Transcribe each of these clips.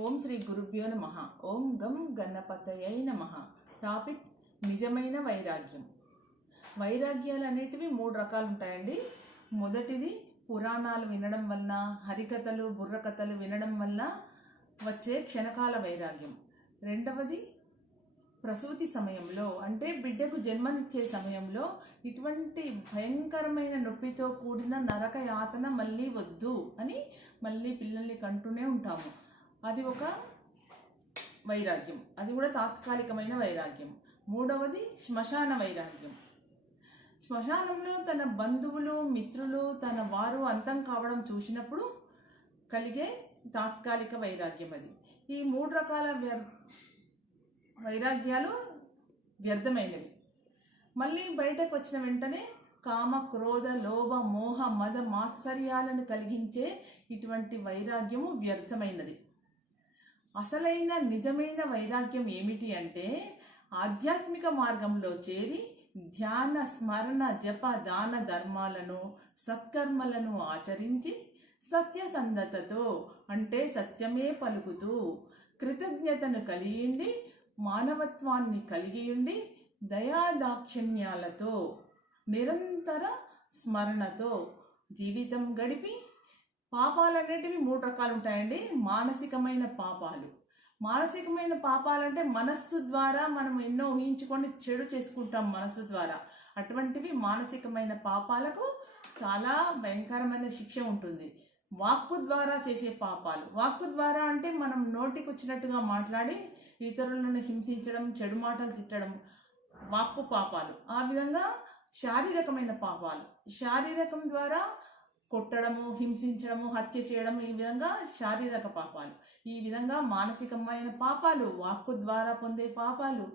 ఓం శ్రీ గురుభ్యో నమ. ఓం గం గణపతయై నమ. టాపిక్ నిజమైన వైరాగ్యం. వైరాగ్యాలు అనేటివి మూడు రకాలు ఉంటాయండి మొదటిది పురాణాలు వినడం వల్ల హరికథలు బుర్రకథలు వినడం వల్ల వచ్చే క్షణకాల వైరాగ్యం. రెండవది ప్రసూతి సమయంలో అంటే బిడ్డకు జన్మనిచ్చే సమయంలో ఇటువంటి భయంకరమైన నొప్పితో కూడిన నరక యాతన మళ్ళీ వద్దు అని మళ్ళీ పిల్లల్ని కంటూనే ఉంటాము. అది ఒక వైరాగ్యం. అది కూడా తాత్కాలికమైన వైరాగ్యం. మూడవది శ్మశాన వైరాగ్యం. శ్మశానంలో తన బంధువులు మిత్రులు తన వారు అంతం కావడం చూసినప్పుడు కలిగే తాత్కాలిక వైరాగ్యం అది. ఈ మూడు రకాల వ్యర్ వైరాగ్యాలు వ్యర్థమైనవి. మళ్ళీ బయటకు వచ్చిన వెంటనే కామ క్రోధ లోభ మోహ మద మాత్సర్యాలను కలిగించే ఇటువంటి వైరాగ్యము వ్యర్థమైనది. అసలైన నిజమైన వైరాగ్యం ఏమిటి అంటే ఆధ్యాత్మిక మార్గంలో చేరి ధ్యాన స్మరణ జప దాన ధర్మాలను సత్కర్మలను ఆచరించి సత్యసంధతతో అంటే సత్యమే పలుకుతూ కృతజ్ఞతను కలిగిండి మానవత్వాన్ని కలిగియుండి దయాదాక్షిణ్యాలతో నిరంతర స్మరణతో జీవితం గడిపి పాపాలు అనేటివి మూడు రకాలు ఉంటాయండి మానసికమైన పాపాలు. మానసికమైన పాపాలంటే మనస్సు ద్వారా మనం ఎన్నో ఊహించుకొని చెడు చేసుకుంటాం మనస్సు ద్వారా. అటువంటివి మానసికమైన పాపాలకు చాలా భయంకరమైన శిక్ష ఉంటుంది. వాక్కు ద్వారా చేసే పాపాలు. వాక్కు ద్వారా అంటే మనం నోటికి వచ్చినట్టుగా మాట్లాడి ఇతరులను హింసించడం చెడు మాటలు తిట్టడం వాక్కు పాపాలు. ఆ విధంగా శారీరకమైన పాపాలు. శారీరకం ద్వారా కొట్టడము హింసించడము హత్య చేయడము ఈ విధంగా శారీరక పాపాలు. ఈ విధంగా మానసికమైన పాపాలు వాక్కు ద్వారా పొందే పాపాలు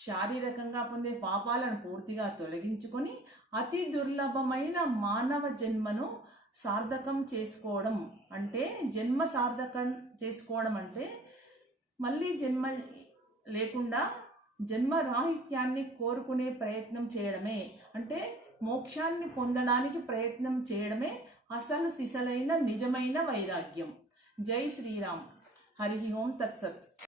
శారీరకంగా పొందే పాపాలను పూర్తిగా తొలగించుకొని అతి దుర్లభమైన మానవ జన్మను సార్థకం చేసుకోవడం అంటే జన్మ సార్థకం చేసుకోవడం అంటే మళ్ళీ జన్మ లేకుండా జన్మ రాహిత్యాన్ని కోరుకునే ప్రయత్నం చేయడమే. అంటే మోక్షాన్ని పొందడానికి ప్రయత్నం చేయడమే అసలు సిసలైన నిజమైన వైరాగ్యం. జై శ్రీరామ్. హరి ఓం తత్సత్.